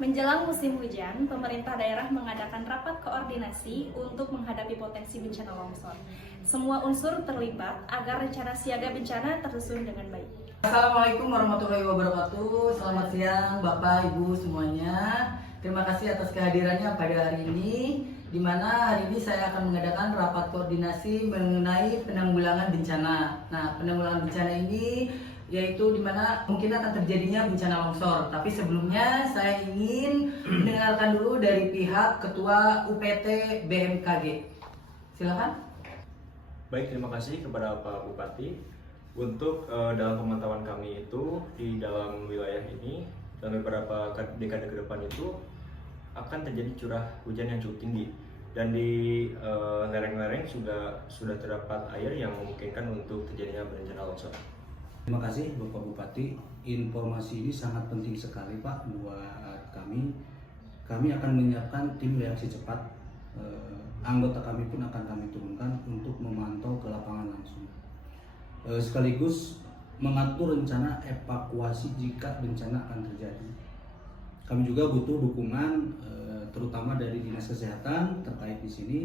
Menjelang musim hujan, pemerintah daerah mengadakan rapat koordinasi untuk menghadapi potensi bencana longsor. Semua unsur terlibat agar rencana siaga bencana tersusun dengan baik. Assalamualaikum warahmatullahi wabarakatuh. Selamat siang Bapak Ibu semuanya. Terima kasih atas kehadirannya pada hari ini, di mana hari ini saya akan mengadakan rapat koordinasi mengenai penanggulangan bencana. Nah, penanggulangan bencana ini yaitu di mana mungkin akan terjadinya bencana longsor. Tapi sebelumnya saya ingin mendengarkan dulu dari pihak Ketua UPT BMKG. Silakan. Baik, terima kasih kepada Pak Bupati. Untuk dalam pemantauan kami itu di dalam wilayah ini dalam beberapa dekade ke depan itu akan terjadi curah hujan yang cukup tinggi, dan di lereng-lereng sudah terdapat air yang memungkinkan untuk terjadinya bencana longsor. Terima kasih Bapak Bupati, informasi ini sangat penting sekali Pak buat kami. Kami akan menyiapkan tim reaksi cepat, anggota kami pun akan kami turunkan untuk memantau ke lapangan langsung. Sekaligus mengatur rencana evakuasi jika bencana akan terjadi. Kami juga butuh dukungan terutama dari Dinas Kesehatan terkait di sini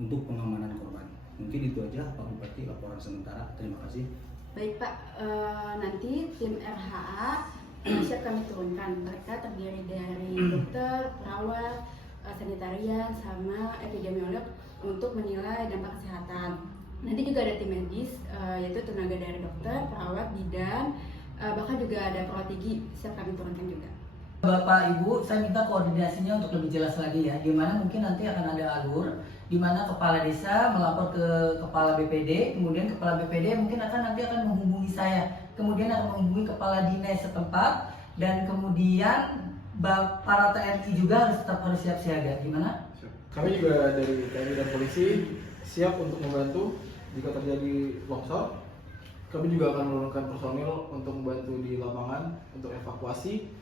untuk pengamanan korban. Mungkin itu aja Pak Bupati laporan sementara. Terima kasih. Baik Pak, nanti tim RHA siap kami turunkan. Mereka terdiri dari dokter, perawat, sanitarian, sama epidemiolog untuk menilai dampak kesehatan. Nanti juga ada tim medis, yaitu tenaga dari dokter, perawat, bidan, bahkan juga ada perawat gigi siap kami turunkan juga. Bapak Ibu, saya minta koordinasinya untuk lebih jelas lagi ya. Gimana mungkin nanti akan ada alur di mana kepala desa melapor ke kepala BPD, kemudian kepala BPD mungkin nanti akan menghubungi saya, kemudian akan menghubungi kepala dinas setempat, dan kemudian para TNI juga harus siap siaga. Gimana? Kami juga dari TNI dan polisi siap untuk membantu jika terjadi longsor. Kami juga akan menurunkan personil untuk membantu di lapangan untuk evakuasi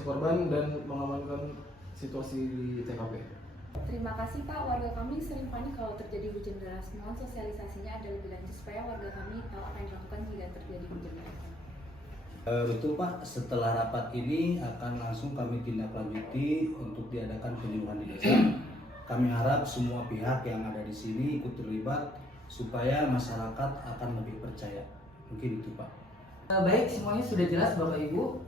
korban dan mengamankan situasi di TKP. Terima kasih Pak, warga kami sering panik kalau terjadi hujan deras. Mohon sosialisasinya ada lebih lanjut supaya warga kami tahu apa yang dilakukan jika terjadi hujan deras. Betul Pak, setelah rapat ini akan langsung kami tindak lanjuti untuk diadakan penyuluhan di desa. Kami harap semua pihak yang ada di sini ikut terlibat supaya masyarakat akan lebih percaya. Mungkin itu Pak. Baik, semuanya sudah jelas Bapak Ibu.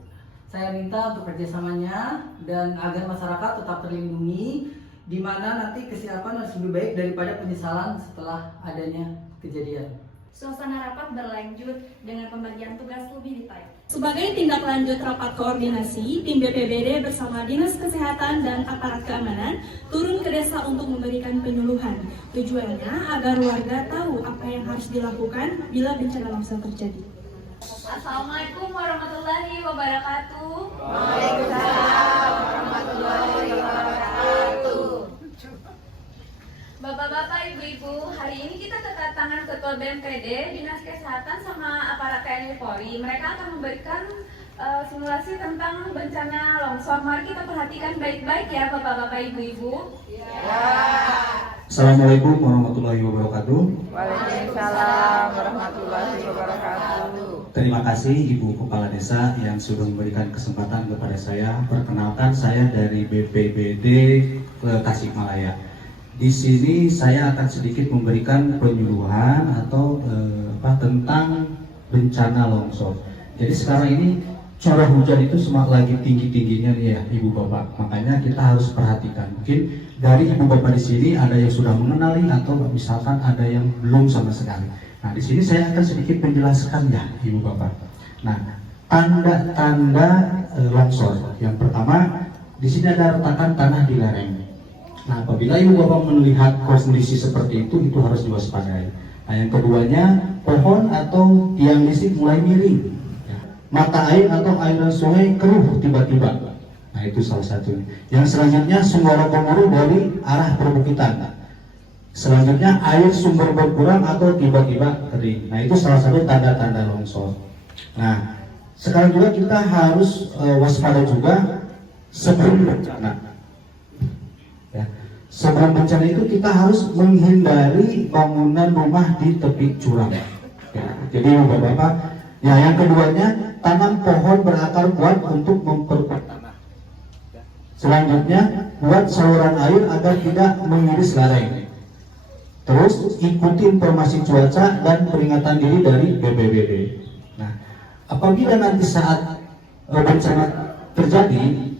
Saya minta untuk kerjasamanya dan agar masyarakat tetap terlindungi, di mana nanti kesiapan harus lebih baik daripada penyesalan setelah adanya kejadian. Suasana rapat berlanjut dengan pembagian tugas lebih detail. Sebagai tindak lanjut rapat koordinasi, tim BPBD bersama Dinas Kesehatan dan aparat keamanan turun ke desa untuk memberikan penyuluhan. Tujuannya agar warga tahu apa yang harus dilakukan bila bencana longsor terjadi. Assalamualaikum warahmatullahi wabarakatuh. Waalaikumsalam warahmatullahi wabarakatuh. Bapak-bapak, ibu-ibu, hari ini kita kedatangan Ketua BMKD, Dinas Kesehatan sama aparat TNI Polri. Mereka akan memberikan simulasi tentang bencana longsor. Mari kita perhatikan baik-baik ya Bapak-bapak, ibu-ibu. Assalamualaikum warahmatullahi wabarakatuh. Waalaikumsalam warahmatullahi wabarakatuh. Terima kasih Ibu Kepala Desa yang sudah memberikan kesempatan kepada saya. Perkenalkan, saya dari BPBD Tasikmalaya. Di sini saya akan sedikit memberikan penyuluhan atau tentang bencana longsor. Jadi sekarang ini curah hujan itu semakin lagi tinggi-tingginya nih ya Ibu Bapak. Makanya kita harus perhatikan. Mungkin dari Ibu Bapak di sini ada yang sudah mengenali atau misalkan ada yang belum sama sekali. Nah, di sini saya akan sedikit menjelaskan ya Ibu Bapak. Nah, tanda-tanda longsor. Yang pertama, di sini ada retakan tanah di lereng. Nah, apabila Ibu Bapak melihat kondisi seperti itu harus diwaspadai. Nah, yang keduanya, pohon atau tiang listrik mulai miring. Ya. Mata air atau aliran sungai keruh tiba-tiba. Nah, itu salah satunya. Yang selanjutnya, sumber gemuruh dari arah perbukitan. Selanjutnya, air sumber berkurang atau tiba-tiba kering. Nah, itu salah satu tanda-tanda longsor. Nah, sekarang juga kita harus waspada juga sebelum bencana. Ya. Sebelum bencana itu kita harus menghindari bangunan rumah di tepi jurang. Ya. Jadi Bapak-bapak, ya yang keduanya tanam pohon berakar kuat untuk memperkuat tanah. Selanjutnya, buat saluran air agar tidak mengiris lereng. Terus, ikuti informasi cuaca dan peringatan dini dari BPBD. Nah, apabila nanti saat bencana terjadi,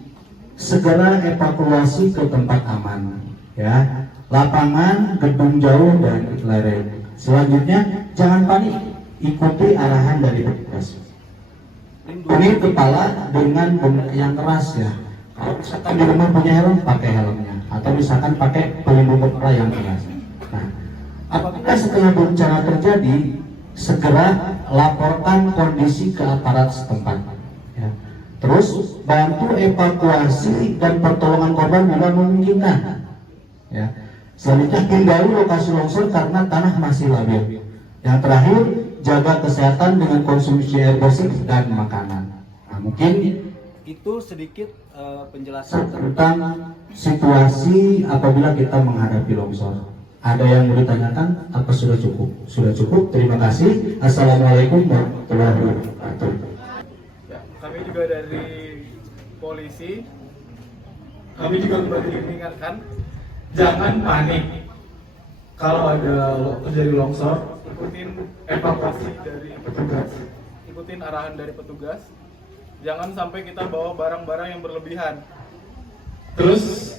segera evakuasi ke tempat aman, ya. Lapangan, gedung jauh dari lereng. Selanjutnya, jangan panik, ikuti arahan dari petugas. Lindungi kepala dengan benda yang keras, ya. Kalau misalkan di rumah punya helm, pakai helmnya, atau misalkan pakai pelindung kepala yang keras. Nah, apabila setelah bencana terjadi, segera laporkan kondisi ke aparat setempat. Ya. Terus bantu evakuasi dan pertolongan korban bila memungkinkan. Ya. Selanjutnya hindari lokasi longsor karena tanah masih labil. Yang terakhir, jaga kesehatan dengan konsumsi air bersih dan makanan. Nah, mungkin itu sedikit penjelasan tentang situasi apabila kita menghadapi longsor. Ada yang mau ditanyakan? Apa sudah cukup? Sudah cukup. Terima kasih. Assalamualaikum warahmatullahi wabarakatuh. Ya, kami juga dari polisi, kami juga kembali mengingatkan, jangan panik. Kalau ada terjadi longsor, ikutin evakuasi dari petugas, ikutin arahan dari petugas. Jangan sampai kita bawa barang-barang yang berlebihan. Terus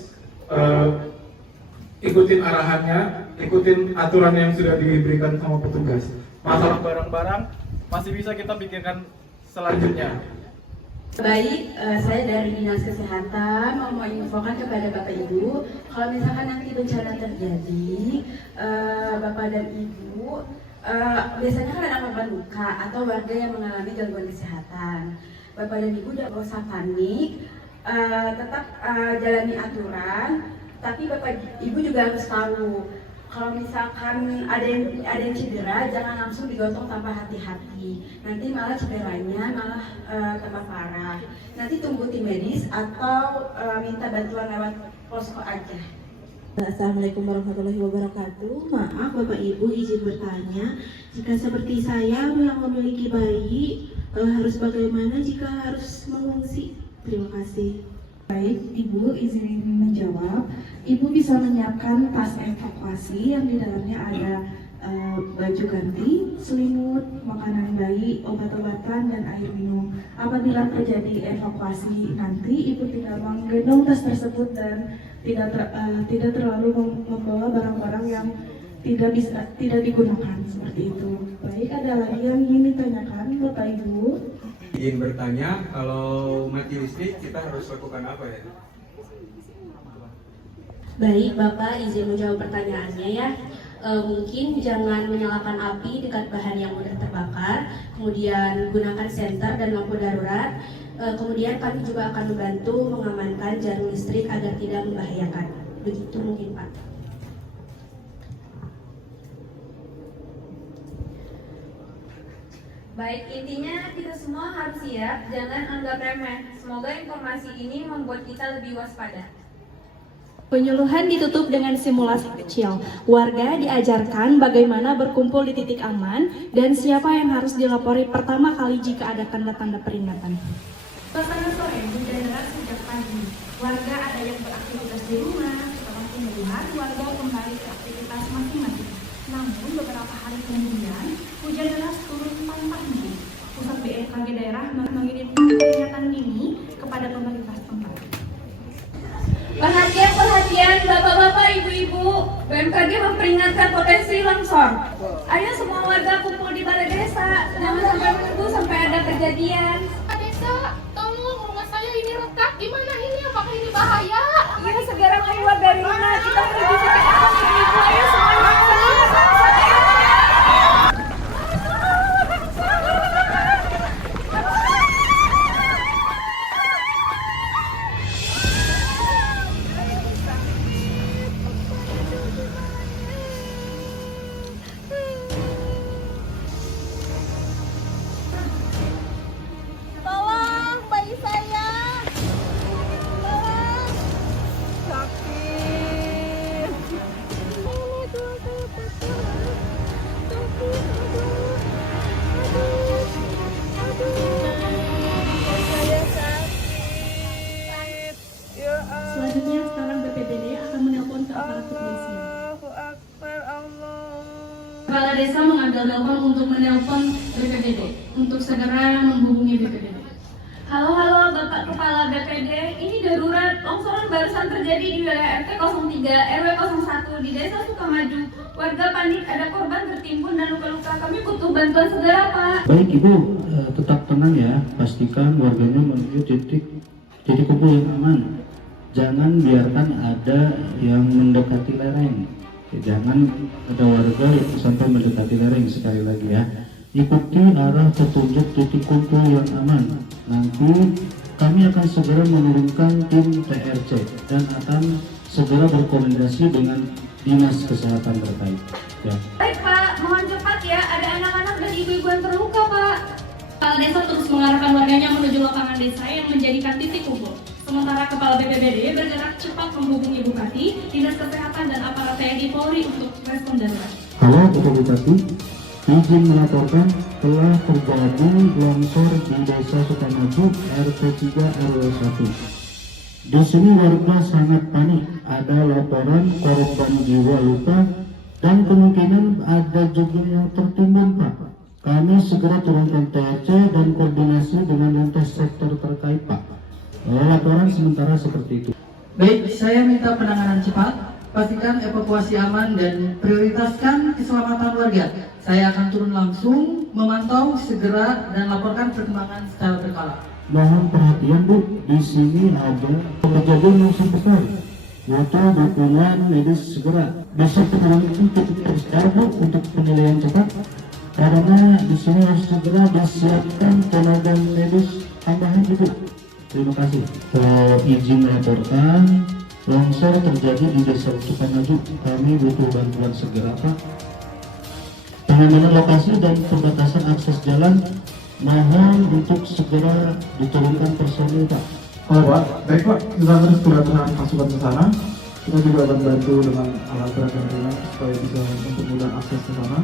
ikutin arahannya, ikutin aturan yang sudah diberikan sama petugas. Masalah barang-barang masih bisa kita pikirkan selanjutnya. Baik, saya dari Dinas Kesehatan mau menginfokan kepada Bapak Ibu, kalau misalkan nanti bencana terjadi, Bapak dan Ibu, biasanya kan ada korban luka atau warga yang mengalami gangguan kesehatan. Bapak dan Ibu tidak usah panik, tetap jalani aturan, tapi Bapak Ibu juga harus tahu kalau misalkan ada yang cedera, jangan langsung digotong tanpa hati-hati. Nanti malah cederanya malah tambah parah. Nanti tunggu tim medis atau minta bantuan lewat posko aja. Assalamualaikum warahmatullahi wabarakatuh. Maaf Bapak Ibu, izin bertanya, jika seperti saya yang memiliki bayi, harus bagaimana jika harus mengungsi? Terima kasih. Baik, Ibu izin menjawab. Ibu bisa menyiapkan tas evakuasi yang di dalamnya ada baju ganti, selimut, makanan bayi, obat-obatan, dan air minum. Apabila terjadi evakuasi nanti, Ibu tinggal menggendong tas tersebut dan tidak terlalu membawa barang-barang yang tidak digunakan seperti itu. Baik, ada lagi yang ingin ditanyakan, Bapak Ibu? Izin bertanya, kalau mati listrik kita harus lakukan apa ya? Baik Bapak, izin menjawab pertanyaannya ya. Mungkin jangan menyalakan api dekat bahan yang mudah terbakar, kemudian gunakan senter dan lampu darurat. Kemudian kami juga akan membantu mengamankan jarum listrik agar tidak membahayakan. Begitu mungkin Pak. Baik, intinya kita semua harus siap, jangan anggap remeh. Semoga informasi ini membuat kita lebih waspada. Penyuluhan ditutup dengan simulasi kecil. Warga diajarkan bagaimana berkumpul di titik aman dan siapa yang harus dilapori pertama kali jika ada tanda-tanda peringatan. Suasana sore hujan deras sejak pagi. Warga ada yang beraktivitas di rumah, setelah penyuluhan warga kembali ke aktivitas masing-masing. Namun beberapa hari kemudian hujan deras turun tanpa henti. Pusat BMKG daerah mengirimkan peringatan dini kepada pemerintah setempat. Perhatian Bapak-bapak, Ibu-ibu, BMKG memperingatkan potensi longsor. Ayo semua warga kumpul di balai desa, jangan sampai menunggu sampai ada kejadian. Pak Desa, tolong rumah saya ini retak, gimana ini? Apakah ini bahaya? Ayo segera keluar dari rumah, kita menuju titik aman, Ibu-ibu. Ayo semuanya. desa mengambil telepon untuk menelpon BPBD untuk segera menghubungi BPBD. Halo Bapak Kepala BPD, ini darurat. Longsoran barusan terjadi di wilayah RT 03 RW 01 di Desa Sukamaju. Warga panik, ada korban tertimbun dan luka-luka. Kami butuh bantuan segera, Pak. Baik Ibu, tetap tenang ya. Pastikan warganya menuju titik kumpul yang aman. Jangan biarkan ada yang mendekati lereng. Jangan ada warga yang sampai mendekati lereng. Sekali lagi ya. Ikuti arah petunjuk titik kumpul yang aman. Nanti kami akan segera menurunkan tim TRC dan akan segera berkoordinasi dengan Dinas Kesehatan terkait. Ya. Baik Pak, mohon cepat ya. Ada anak-anak dan ibu-ibu yang terluka Pak. Kepala desa terus mengarahkan warganya menuju lapangan desa yang menjadikan titik kumpul. Sementara Kepala BPBD bergerak cepat menghubungi Bupati, Dinas Kesehatan dan aparat TNI Polri untuk respon darurat. Halo Bapak Bupati, izin melaporkan telah terjadi longsor di Desa Sukamaju RT 3 RW 1. Di sini warga sangat panik. Ada laporan korban jiwa luka dan kemungkinan ada juga yang tertimbun, Pak. Kami segera turunkan TRC dan koordinasi dengan lintas sektor terkait, Pak. Laporan sementara seperti itu. Baik, saya minta penanganan cepat. Pastikan evakuasi aman dan prioritaskan keselamatan warga. Saya akan turun langsung, memantau segera dan laporkan perkembangan secara berkala. Mohon perhatian Bu, di sini ada kejadian yang sangat besar. Yaitu dukungan medis segera. Bisa penanganan titik secara Bu untuk penilaian cepat. Karena di sini harus segera disiapkan tenaga medis tambahan Bu. Terima kasih. Izin melaporkan. Longsor terjadi di Desa Sukamaju. Kami butuh bantuan segera, Pak. Pengamanan lokasi dan pembatasan akses jalan mohon untuk segera diturunkan personil, Pak. Oh Pak, baik Pak, kita terus turunkan pasukan ke sana. Kita juga akan bantu dengan alat berat dan ringan supaya bisa untuk mudah akses ke sana.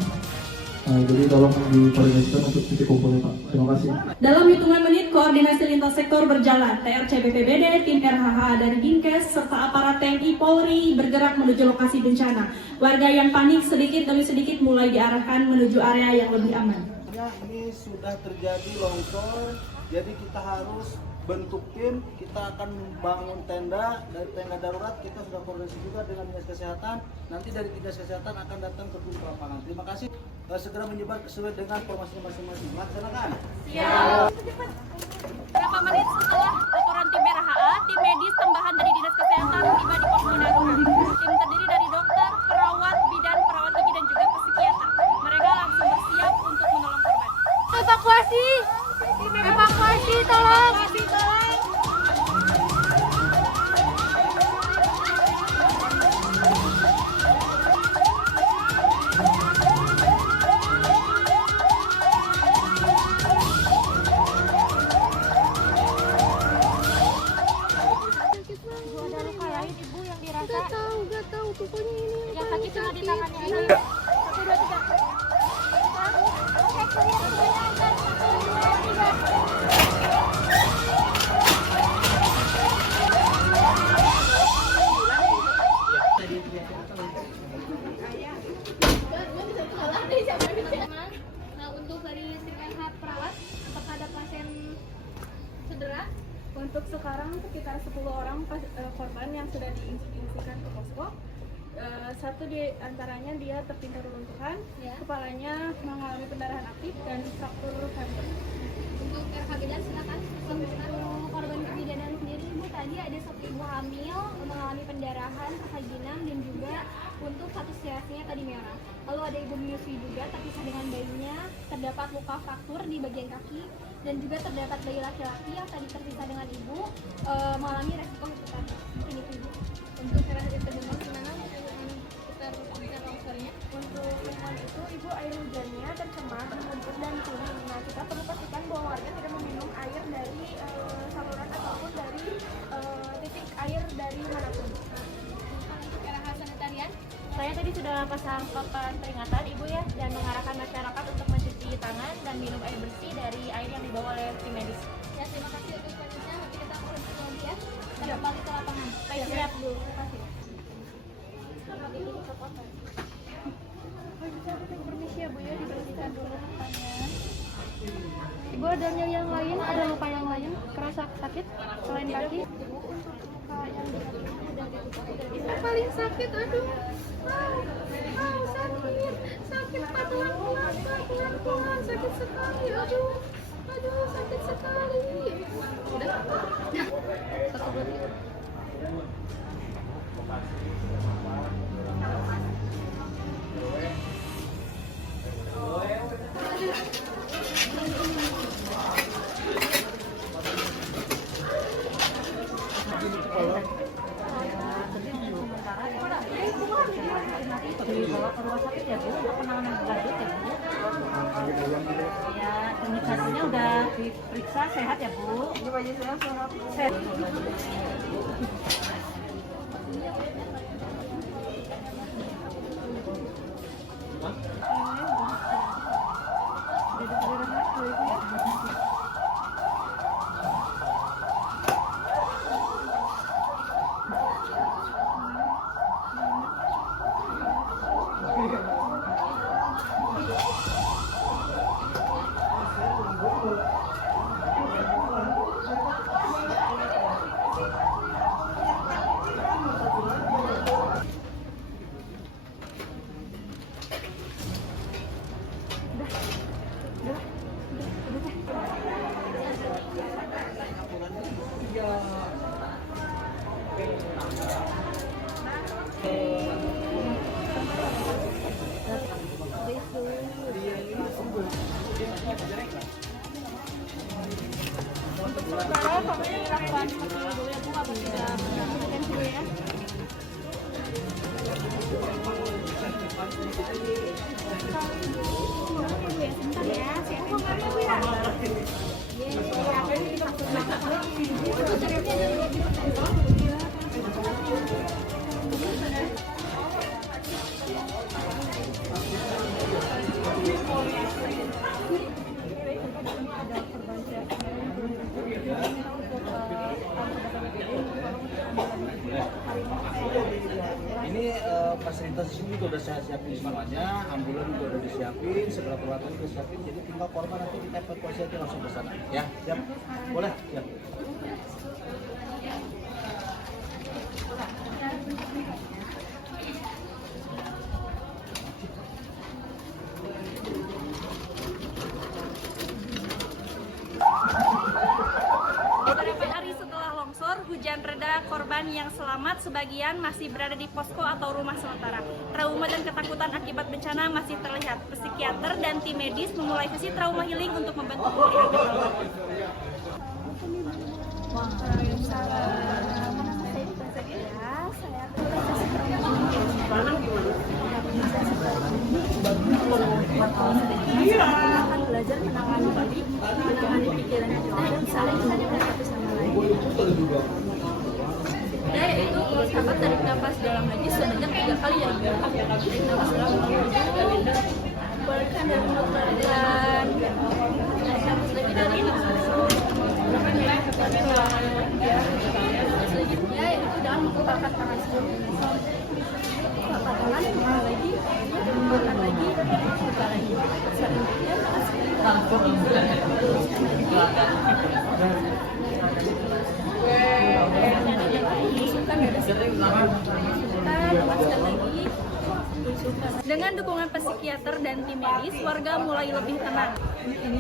Jadi tolong dikoordinasikan untuk titik kumpulnya Pak. Terima kasih. Dalam hitungan menit, koordinasi lintas sektor berjalan. TRC BPBD, tim RHH dari Dinkes, serta aparat TNI Polri bergerak menuju lokasi bencana. Warga yang panik sedikit demi sedikit mulai diarahkan menuju area yang lebih aman. Ini sudah terjadi longsor, jadi kita harus bentuk tim. Kita akan membangun tenda. Dari tenda darurat kita sudah koordinasi juga dengan Dinas Kesehatan. Nanti dari Dinas Kesehatan akan datang ke lapangan. Terima kasih. Segera menyebar sesuai dengan formasi masing-masing. Laksanakan. Siap. Berapa menit setelah laporan tim RHA, tim medis tambahan dari Dinas Kesehatan tiba di posko darurat. Tim terdiri dari dokter, perawat, bidan, perawat gigi dan juga psikiater. Mereka langsung bersiap untuk menolong korban. Evakuasi, tolong. Gak tahu, pokoknya ini yang sakit cuma di tangannya aja. 1, 2, 3. Nah, untuk dari tim RH perawat, apakah ada pasien cedera? Untuk sekarang sekitar 10 orang korban yang sudah diinstruksikan ke posko. Satu di antaranya dia tertimpa reruntuhan, kepalanya mengalami pendarahan aktif dan fraktur vertebra. Untuk RH bidan silakan. Untuk korban kebidanan sendiri Ibu tadi ada 1 ibu hamil mengalami pendarahan, kesakitan dan juga untuk status CRC-nya tadi merah. Lalu ada ibu menyusui juga terpisah dengan bayinya, terdapat luka fraktur di bagian kaki dan juga terdapat bayi laki-laki yang tadi terpisah dengan ibu mengalami resiko hipotermia. Mungkin itu Ibu. Untuk cara terjemah gimana putar longsornya? Untuk lingkungan itu, ibu air hujannya tercemar, lumpur dan kuning. Nah, kita perlu pastikan bahwa warga tidak meminum air dari saluran ataupun dari titik air dari manapun. Untuk RH sanitarian, Saya tadi sudah pasang papan peringatan Ibu ya, dan mengarahkan masyarakat untuk mencuci tangan dan minum air bersih dari air yang dibawa oleh tim medis. ya terima kasih untuk selanjutnya. Nanti kita akan lagi ya. Kita kembali ke lapangan. Baik, siap Bu. Terima kasih. Selamat ini ke kota. Permisi ya Bu. Kalau dari yang lain, ada luka yang lain, kerasa sakit selain kaki? Ini paling sakit, aduh. Sakit pelan-pelan, sakit sekali, aduh, sakit sekali. Udah. Satu bulan. Dibawa ke rumah sakit ya Bu, untuk penanganan lanjut ya Bu. Ya, indikasinya udah diperiksa sehat ya Bu. Sehat. Ini fasilitas di sini juga udah saya siapin semuanya, ambulan juga udah disiapin, segala peralatan udah disiapin, jadi tinggal korban nanti kita evakuasi aja langsung ke sana. Ya, siap. Boleh? Ya. Beberapa hari setelah longsor, hujan reda, korban yang selamat sebagian masih berada di posko atau rumah sementara. Trauma dan ketakutan akibat bencana masih terlihat. Psikiater dan tim medis memulai sesi trauma healing untuk membantu pemulihan trauma. Akan belajar menangani pikirannya juga dan saling menjaga satu sama lain. Ya, yaitu sahabat tarik nafas dalam lagi sebanyak 3 kali ya. Tarik nafas dalam lagi. Keluarkan dari mulut pelan. Tarik nafas lagi dari selanjutnya yaitu dengan menggunakan tangan sebelumnya. Buka tangan, buka lagi, buka lagi, buka lagi. Selanjutnya dengan dukungan psikiater dan tim medis, warga mulai lebih tenang.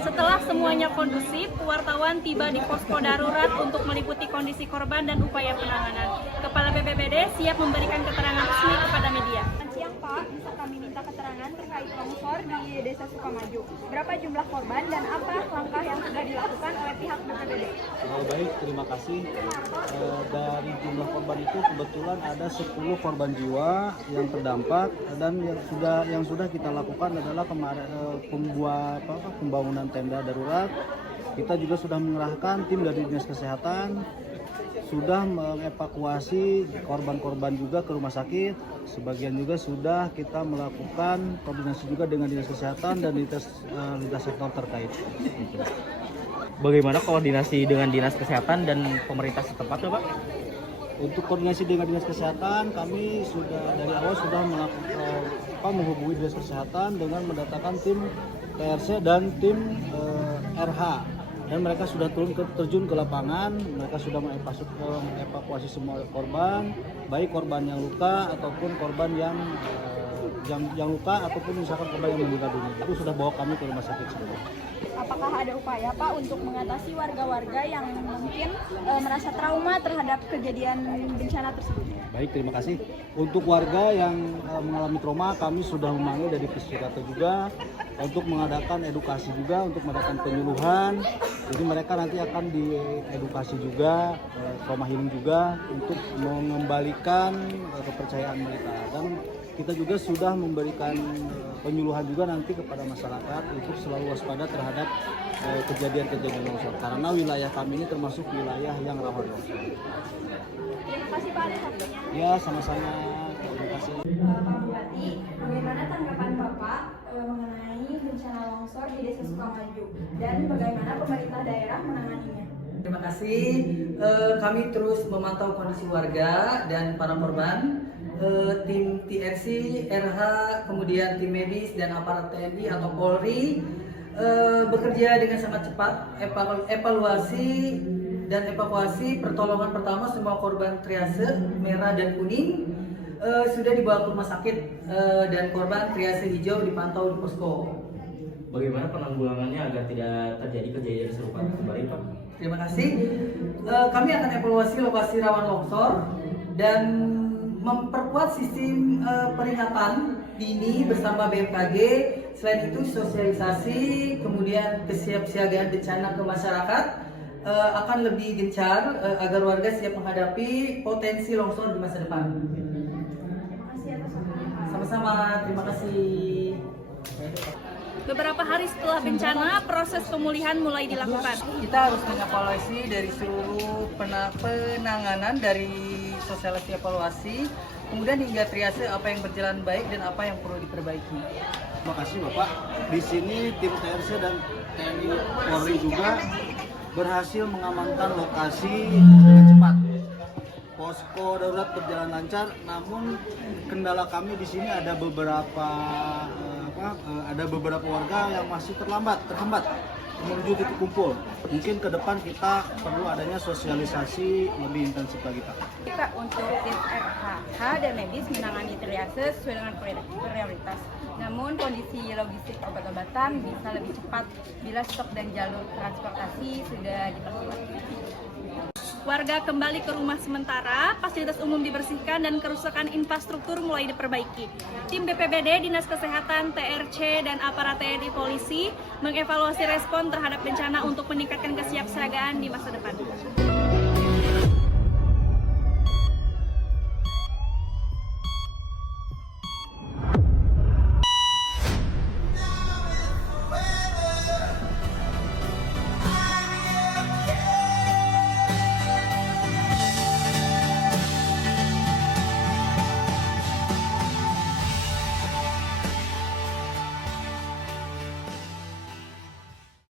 Setelah semuanya kondusif, wartawan tiba di posko darurat untuk meliputi kondisi korban dan upaya penanganan. Kepala BPBD siap memberikan keterangan resmi kepada media. Siang Pak, bisa kami minta keterangan terkait longsor di Desa Sukamaju. Berapa jumlah korban dan apa langkah yang sudah dilakukan oleh pihak BPBD? Baik, terima kasih. Dari jumlah korban itu kebetulan ada 10 korban jiwa yang terdampak dan yang sudah kita lakukan adalah kemarin pembangunan tenda darurat. Kita juga sudah mengerahkan tim dari Dinas Kesehatan, sudah mengevakuasi korban-korban juga ke rumah sakit. Sebagian juga sudah kita melakukan koordinasi juga dengan Dinas Kesehatan dan lintas sektor terkait. Bagaimana koordinasi dengan Dinas Kesehatan dan pemerintah setempat ya Pak? Untuk koordinasi dengan Dinas Kesehatan, kami sudah dari awal sudah menghubungi Dinas Kesehatan dengan mendatangkan tim TRC dan tim RH dan mereka sudah terjun ke lapangan. Mereka sudah mengevakuasi semua korban, baik korban yang luka ataupun korban yang luka ataupun misalkan korban yang meninggal dunia. Itu sudah bawa kami ke rumah sakit sebelumnya. Apakah ada upaya Pak untuk mengatasi warga-warga yang mungkin merasa trauma terhadap kejadian bencana tersebut? Baik, terima kasih. Untuk warga yang mengalami trauma, kami sudah memanggil dari Pusdikata juga untuk mengadakan edukasi juga, untuk mengadakan penyuluhan. Jadi mereka nanti akan diedukasi juga, trauma healing juga untuk mengembalikan kepercayaan mereka. Dan kita juga sudah memberikan penyuluhan juga nanti kepada masyarakat untuk selalu waspada terhadap kejadian-kejadian longsor. Karena wilayah kami ini termasuk wilayah yang rawan longsor. Terima kasih Pak atas waktunya. Ya, sama-sama. Terima kasih. Pak Bupati, bagaimana tanggapan Bapak mengenai bencana longsor di Desa Sukamaju dan bagaimana pemerintah daerah menanganinya? Terima kasih. Kami terus memantau kondisi warga dan para korban. Tim TRC, RH, kemudian tim medis dan aparat TNI atau Polri bekerja dengan sangat cepat, evakuasi pertolongan pertama semua korban triase merah dan kuning sudah dibawa ke rumah sakit dan korban triase hijau dipantau di posko. Bagaimana penanggulangannya agar tidak terjadi kejadian serupa kembali, Pak? Terima kasih. Kami akan evaluasi lokasi rawan longsor dan memperkuat sistem peringatan dini bersama BMKG. Selain itu sosialisasi, kemudian kesiapsiagaan bencana ke masyarakat akan lebih gencar agar warga siap menghadapi potensi longsor di masa depan. Terima kasih atas waktunya Pak. Sama-sama, terima kasih. Beberapa hari setelah bencana, proses pemulihan mulai dilakukan. Kita harus mengevaluasi dari seluruh penanganan, dari sosialisasi evaluasi, kemudian hingga triase apa yang berjalan baik dan apa yang perlu diperbaiki. Terima kasih Bapak. Di sini tim TRC dan TNI Polri juga berhasil mengamankan lokasi dengan cepat. Posko darurat berjalan lancar, namun kendala kami di sini ada beberapa warga yang masih terhambat menuju titik kumpul. Mungkin ke depan kita perlu adanya sosialisasi lebih intensif lagi Pak. Kita untuk tim RH dan medis menangani triase sesuai dengan prioritas. Namun kondisi logistik obat-obatan bisa lebih cepat bila stok dan jalur transportasi sudah diperkuat. Warga kembali ke rumah sementara, fasilitas umum dibersihkan dan kerusakan infrastruktur mulai diperbaiki. Tim BPBD, Dinas Kesehatan, TRC, dan aparat TNI Polisi mengevaluasi respon terhadap bencana untuk meningkatkan kesiapsiagaan di masa depan.